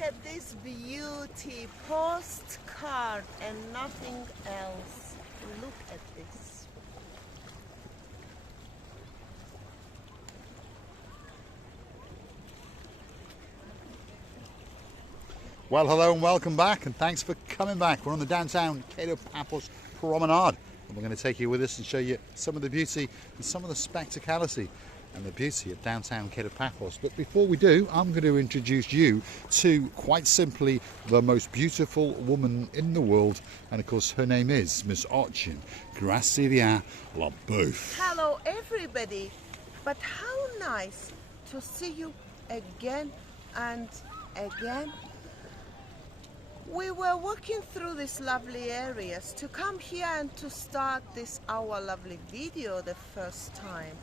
at this beauty, postcard and nothing else. Look at this. Well, hello and welcome back, and thanks for coming back. We're on the downtown Kato Paphos Promenade, and we're going to take you with us and show you some of the beauty and some of the spectacality and the beauty of downtown Kato Paphos. But before we do, I'm going to introduce you to, quite simply, the most beautiful woman in the world, and of course her name is Miss Ochin. Gracias la bouffe. Hello everybody, but how nice to see you again and again. We were walking through these lovely areas to come here and to start this our lovely video the first time.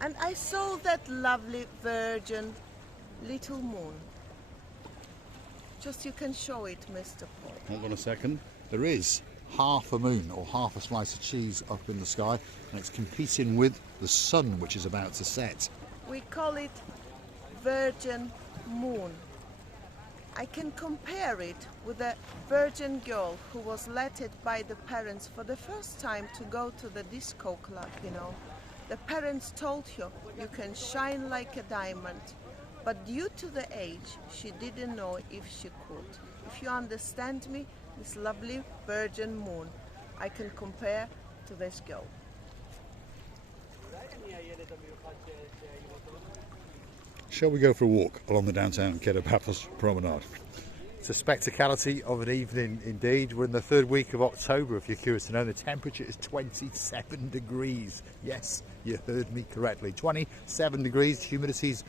And I saw that lovely virgin little moon. Just you can show it, Mr. Paul. Hold on a second. There is half a moon or half a slice of cheese up in the sky, and it's competing with the sun, which is about to set. We call it virgin moon. I can compare it with a virgin girl who was letted by the parents for the first time to go to the disco club, you know. The parents told her, you can shine like a diamond, but due to the age, she didn't know if she could. If you understand me, this lovely virgin moon, I can compare to this girl. Shall we go for a walk along the downtown Kato Paphos Promenade? It's a spectacality of an evening indeed. We're in the third week of October, if you're curious to know. The temperature is 27 degrees. Yes, you heard me correctly. 27 degrees. Humidity's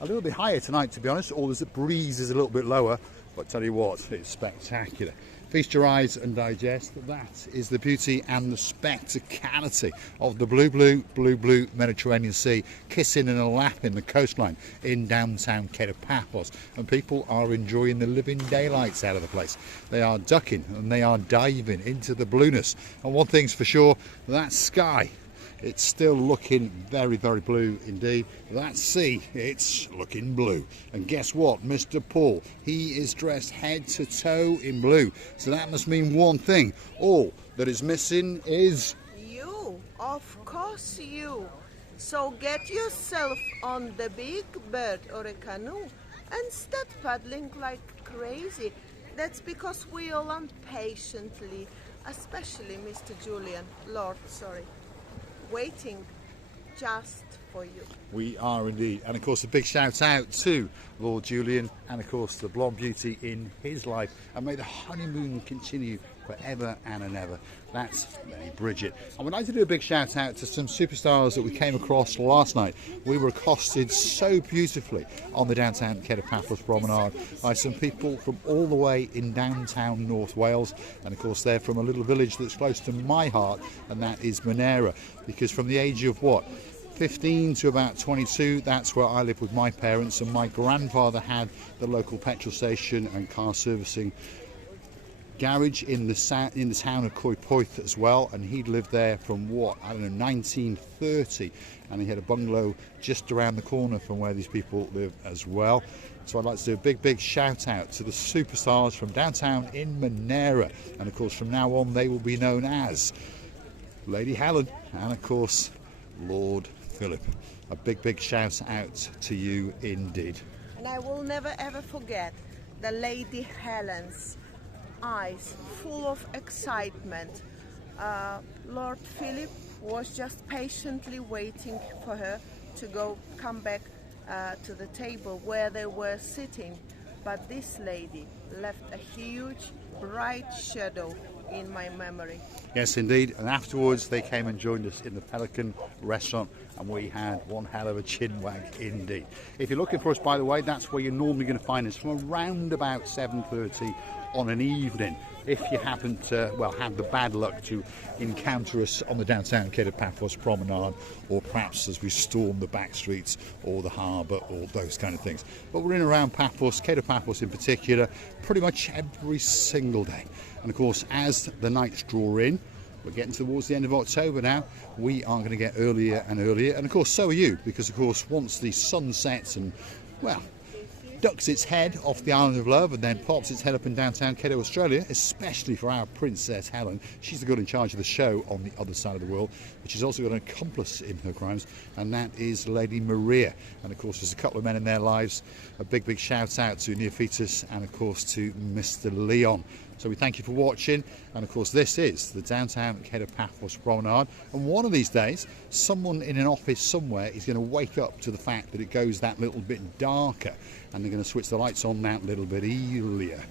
a little bit higher tonight, to be honest, or the breeze is a little bit lower. But tell you what, it's spectacular. Feast your eyes and digest. That is the beauty and the spectacality of the blue Mediterranean Sea, kissing and a lap in the coastline in downtown Kato Paphos. And people are enjoying the living daylights out of the place. They are ducking and they are diving into the blueness. And one thing's for sure, that sky, it's still looking very, very blue indeed. That sea, it's looking blue. And guess what? Mr. Paul, he is dressed head to toe in blue. So that must mean one thing. All that is missing is... You, of course you. So get yourself on the big bird or a canoe and start paddling like crazy. That's because we all impatiently, especially Mr. Julian, waiting just for you. We are indeed. And of course a big shout out to Lord Julian and of course the blonde beauty in his life, and may the honeymoon continue forever and ever. That's Lady Bridget. I would like to do a big shout out to some superstars that we came across last night. We were accosted so beautifully on the downtown Kato Paphos Promenade by some people from all the way in downtown North Wales, and of course they're from a little village that's close to my heart, and that is Monera, because from the age of 15 to about 22, that's where I lived with my parents, and my grandfather had the local petrol station and car servicing garage in the town of Coedpoeth as well, and he'd lived there from 1930, and he had a bungalow just around the corner from where these people live as well. So I'd like to do a big shout out to the superstars from downtown in Monera, and of course from now on they will be known as Lady Helen and of course Lord Philip. A big shout out to you indeed. And I will never ever forget the Lady Helen's eyes full of excitement. Lord Philip was just patiently waiting for her to come back to the table where they were sitting, but this lady left a huge bright shadow in my memory. Yes indeed, and afterwards they came and joined us in the Pelican restaurant, and we had one hell of a chin wag indeed. If you're looking for us, by the way, that's where you're normally going to find us, from around about 7:30 on an evening. If you happen to, have the bad luck to encounter us on the downtown Kato Paphos Promenade, or perhaps as we storm the back streets or the harbour or those kind of things. But we're in and around Paphos, Kato Paphos in particular, pretty much every single day. And of course, as the nights draw in, we're getting towards the end of October now, we are going to get earlier and earlier, and of course so are you, because of course once the sun sets and, ducks its head off the Island of Love and then pops its head up in downtown Kato, Australia, especially for our Princess Helen. She's the girl in charge of the show on the other side of the world, but she's also got an accomplice in her crimes, and that is Lady Maria. And of course, there's a couple of men in their lives. A big shout out to Neophytus and of course to Mr. Leon. So we thank you for watching, and of course this is the downtown Kato Paphos Promenade, and one of these days someone in an office somewhere is going to wake up to the fact that it goes that little bit darker, and they're going to switch the lights on that little bit earlier.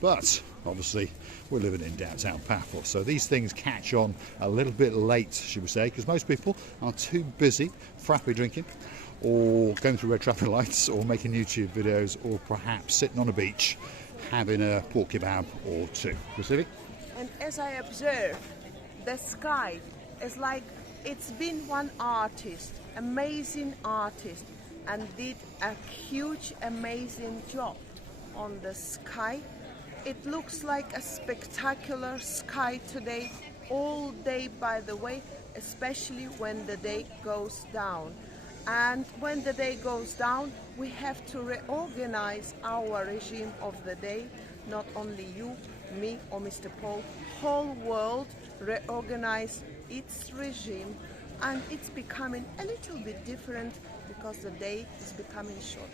But obviously we're living in downtown Paphos, so these things catch on a little bit late, should we say, because most people are too busy frappe drinking or going through red traffic lights or making YouTube videos or perhaps sitting on a beach having a pork kebab or two. Pacific? And as I observe, the sky is like it's been one artist, amazing artist, and did a huge, amazing job on the sky. It looks like a spectacular sky today, all day, by the way, especially when the day goes down. And when the day goes down, we have to reorganize our regime of the day. Not only you, me or Mr. Paul, whole world reorganize its regime, and it's becoming a little bit different because the day is becoming shorter.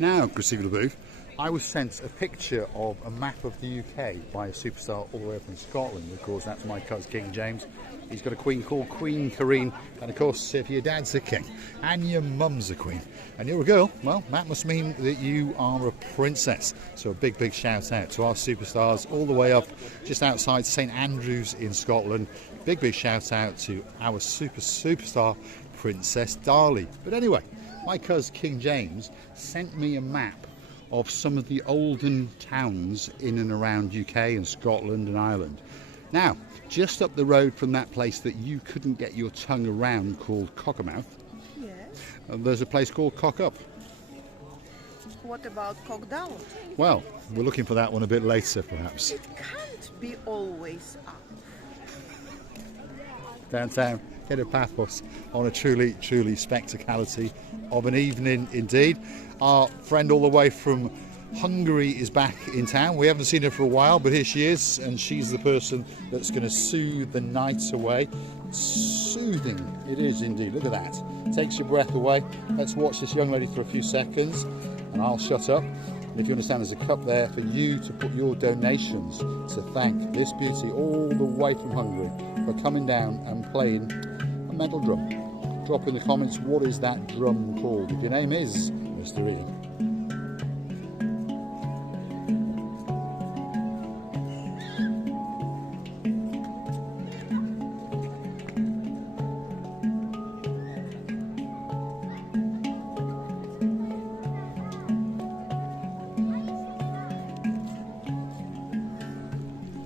Now, Christine LeBooth, I was sent a picture of a map of the UK by a superstar all the way up in Scotland. Of course, that's my cousin King James. He's got a queen called Queen Karine, and of course, if your dad's a king and your mum's a queen and you're a girl, well, that must mean that you are a princess. So a big shout out to our superstars all the way up just outside St Andrews in Scotland. Big shout out to our superstar Princess Darlie. But anyway, my cousin King James sent me a map of some of the olden towns in and around UK and Scotland and Ireland. Now, just up the road from that place that you couldn't get your tongue around called Cockermouth, Yes. There's a place called Cockup. What about Cockdown? Well, we're looking for that one a bit later, perhaps. It can't be always up. Downtown Kato Paphos on a truly spectacality of an evening indeed. Our friend all the way from Hungary is back in town. We haven't seen her for a while, but here she is, and she's the person that's going to soothe the night away. Soothing it is indeed. Look at that. Takes your breath away. Let's watch this young lady for a few seconds and I'll shut up. And if you understand, there's a cup there for you to put your donations to thank this beauty all the way from Hungary for coming down and playing a metal drum. Drop in the comments, what is that drum called? If your name is Mr. Ian.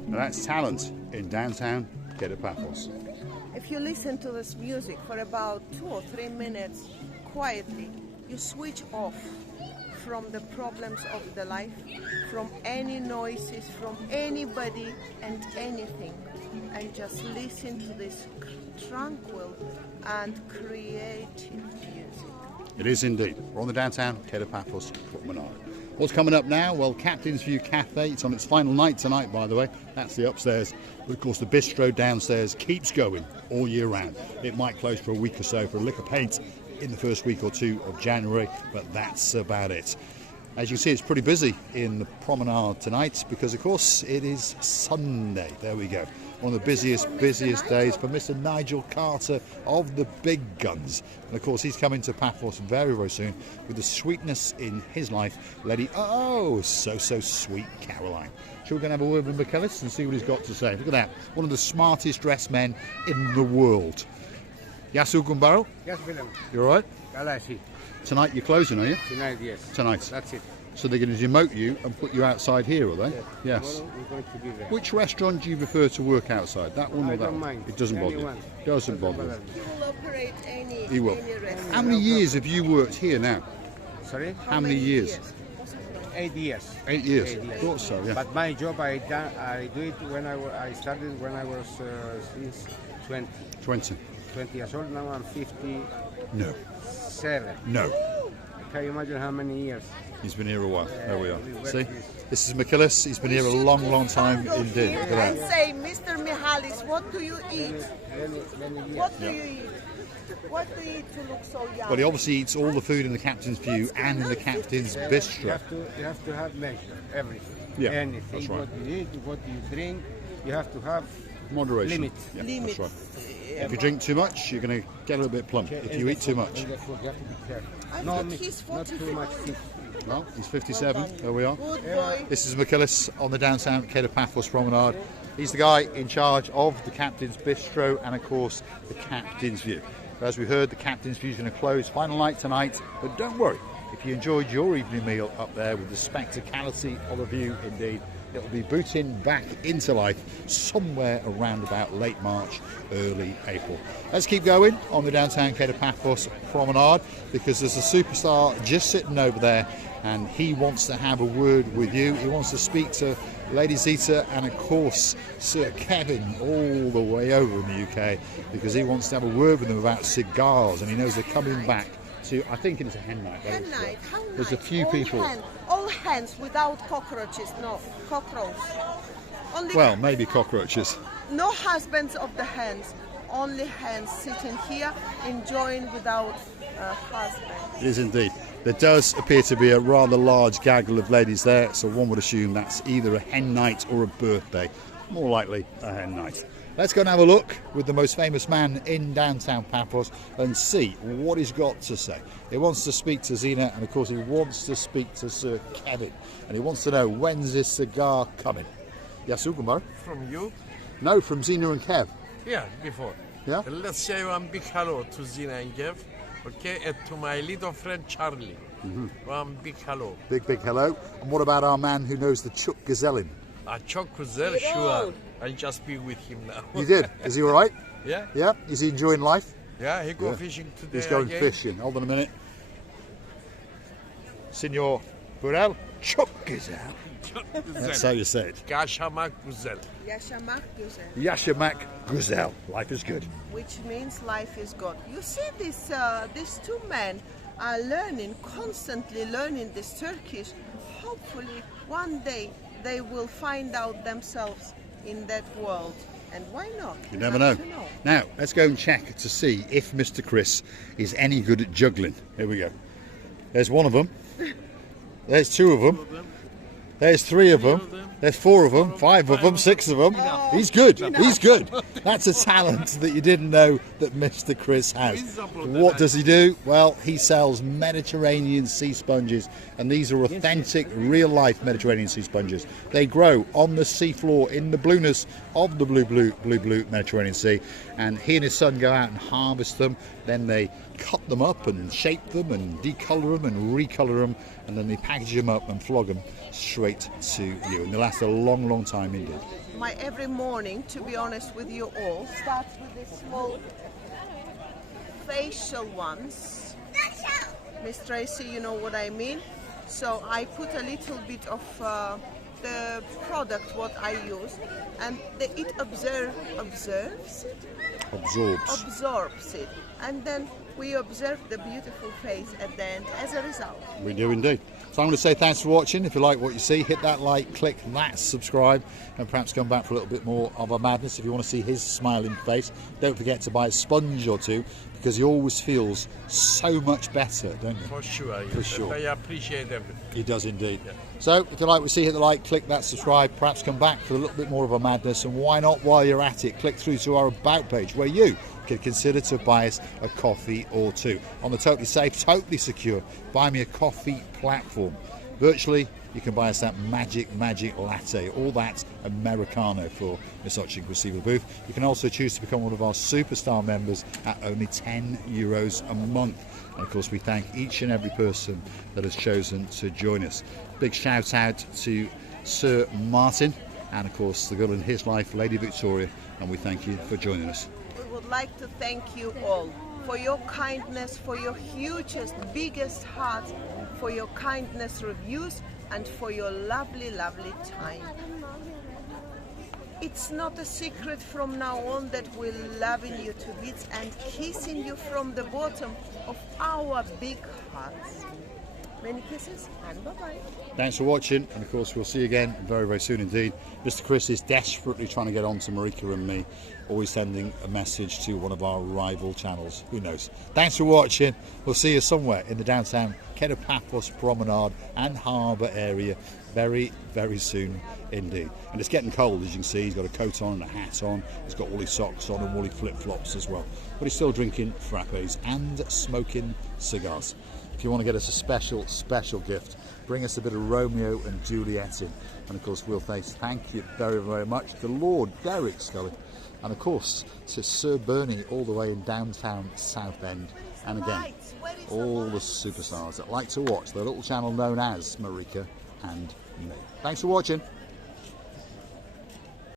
That's talent in downtown Kato Paphos. If you listen to this music for about 2 or 3 minutes quietly, you switch off from the problems of the life, from any noises, from anybody and anything, and just listen to this tranquil and creative music. It is indeed. We're on the downtown Kato Paphos Promenade. What's coming up now? Well, Captain's View Cafe. It's on its final night tonight, by the way. That's the upstairs. But of course, the bistro downstairs keeps going all year round. It might close for a week or so for a lick of paint in the first week or two of January, but that's about it. As you can see, it's pretty busy in the promenade tonight because, of course, it is Sunday. There we go. One of the busiest days for Mr. Nigel Carter of the Big Guns. And of course, he's coming to Paphos very soon with the sweetness in his life, Lady so sweet Caroline. Shall we go and have a word with McKellis and see what he's got to say? Look at that. One of the smartest dressed men in the world. Yasu Gumbaro? Yes, William. You all right? Galaxy. Tonight you're closing, are you? Tonight, yes. Tonight. That's it. So they're going to demote you and put you outside here, are they? Yes. Tomorrow we're going to be there. Which restaurant do you prefer to work outside? That one or I that don't one? mind. It doesn't bother you? Anyone. Doesn't bother you. me. You will operate any He will. restaurant. How many years have you worked here now? Sorry? How many years? 8 years. 8 years. 8 years. Thought so, yeah. But my job, I do it when I started when I was since 20. 20. 20 years old. Now I'm 57. No. No. Can you imagine how many years? He's been here a while. There we are. we work See? with- This is Michaelis. He's been here a long, long time Go indeed. here Look at and that. say, Mr. Mihalis, what do you eat? many years. What do you eat? What do you eat to look so young? Well, he obviously eats all the food in the captain's view and in the captain's You bistro. have to have measure everything. Yeah, Anything. that's right. What you eat, what you drink, you have to have Moderation. limit. Yeah, Limit. that's right. If you drink too much, you're going to get a little bit plump. If you eat too much. In the food, you have to be careful. I No, think he's not too 45. much fish. Well, he's 57. There we are. Good boy. This is Michaelis on the downtown Kato Paphos Promenade. He's the guy in charge of the Captain's Bistro and, of course, the Captain's View. As we heard, the Captain's View is going to close. Final night tonight, but don't worry. If you enjoyed your evening meal up there with the spectacality of the view, indeed, it'll be booting back into life somewhere around about late March, early April. Let's keep going on the downtown Kato Paphos Promenade because there's a superstar just sitting over there and he wants to have a word with you. He wants to speak to Lady Zita and, of course, Sir Kevin all the way over in the UK because he wants to have a word with them about cigars and he knows they're coming back to, I think it's a hen night. Hen night, how There's a nice. few all people. all hens without cockroaches, no cockroaches. Only Well, maybe cockroaches. no husbands of the hens, only hens sitting here enjoying without husband. It is indeed. There does appear to be a rather large gaggle of ladies there, so one would assume that's either a hen night or a birthday. More likely a hen night. Let's go and have a look with the most famous man in downtown Paphos and see what he's got to say. He wants to speak to Zina and of course he wants to speak to Sir Kevin and he wants to know when's this cigar coming. Yes, Ugamar? From you? No, from Zina and Kev. Yeah, before. Yeah? Let's say one big hello to Zina and Kev, okay, and to my little friend Charlie. One big hello. Big hello. And what about our man who knows the Chuck Gazellin? Chuck Kuzel, sure. I just be with him now. You did? Is he all right? Yeah? Yeah? Is he enjoying life? Yeah, he go Yeah. fishing today. He's going again. fishing. Hold on a minute. Signor Burrell, Chuck Gazelle. That's how you say it. Kashamak Kuzel. Yaşamak güzel, Yashamak Guzel. Life is good. which means life is good. You see, these two men are learning, constantly learning this Turkish. Hopefully, one day they will find out themselves in that world. And why not? You never Not know. to know. Now, let's go and check to see if Mr. Chris is any good at juggling. Here we go. There's one of them. There's two of them. There's three of them. There's four of them, five of them, six of them. He's good. He's good. That's a talent that you didn't know that Mr. Chris has. What does he do? Well, he sells Mediterranean sea sponges, and these are authentic, real-life Mediterranean sea sponges. They grow on the seafloor in the blueness of the blue Mediterranean Sea, and he and his son go out and harvest them. Then they cut them up and shape them and decolour them and recolour them, and then they package them up and flog them straight to you. And they last a long, long time indeed. My every morning, to be honest with you all, starts with these small facial ones. Miss Tracy, you know what I mean? So I put a little bit of the product what I use, and it absorbs it, and then we observe the beautiful face at the end as a result. We do indeed. So I'm going to say thanks for watching. If you like what you see, hit that like, click that subscribe, and perhaps come back for a little bit more of our madness. If you want to see his smiling face, don't forget to buy a sponge or two, because he always feels so much better, don't you? For sure. For sure. I appreciate everything. He does indeed. So if you like what you see, hit the like, click that subscribe, perhaps come back for a little bit more of our madness, and why not, while you're at it, click through to our About page, where you can consider to buy us a coffee or two. On the totally safe, totally secure Buy Me a Coffee platform. Virtually, you can buy us that magic latte, all that Americano for Miss Oching Receiver Booth. You can also choose to become one of our superstar members at only €10 a month. And of course, we thank each and every person that has chosen to join us. Big shout out to Sir Martin and of course the girl in his life, Lady Victoria, and we thank you for joining us. We would like to thank you all for your kindness, for your hugest, biggest heart, for your kindness reviews, and for your lovely time. It's not a secret from now on that we're loving you to bits and kissing you from the bottom of our big hearts. Many kisses and bye-bye. Thanks for watching, and of course we'll see you again very, very soon indeed. Mr. Chris is desperately trying to get on to Marika and me, always sending a message to one of our rival channels. Who knows? Thanks for watching. We'll see you somewhere in the downtown Kato Paphos Promenade and Harbour area very, very soon indeed. And it's getting cold, as you can see. He's got a coat on and a hat on. He's got woolly socks on and woolly flip-flops as well. But he's still drinking frappes and smoking cigars. If you want to get us a special, special gift, bring us a bit of Romeo and Juliet in. And of course, we'll say thank you very, very much to Lord Derek Scully. And of course, to Sir Bernie all the way in downtown Southend. And again, all the superstars that like to watch the little channel known as Marika and me. Thanks for watching.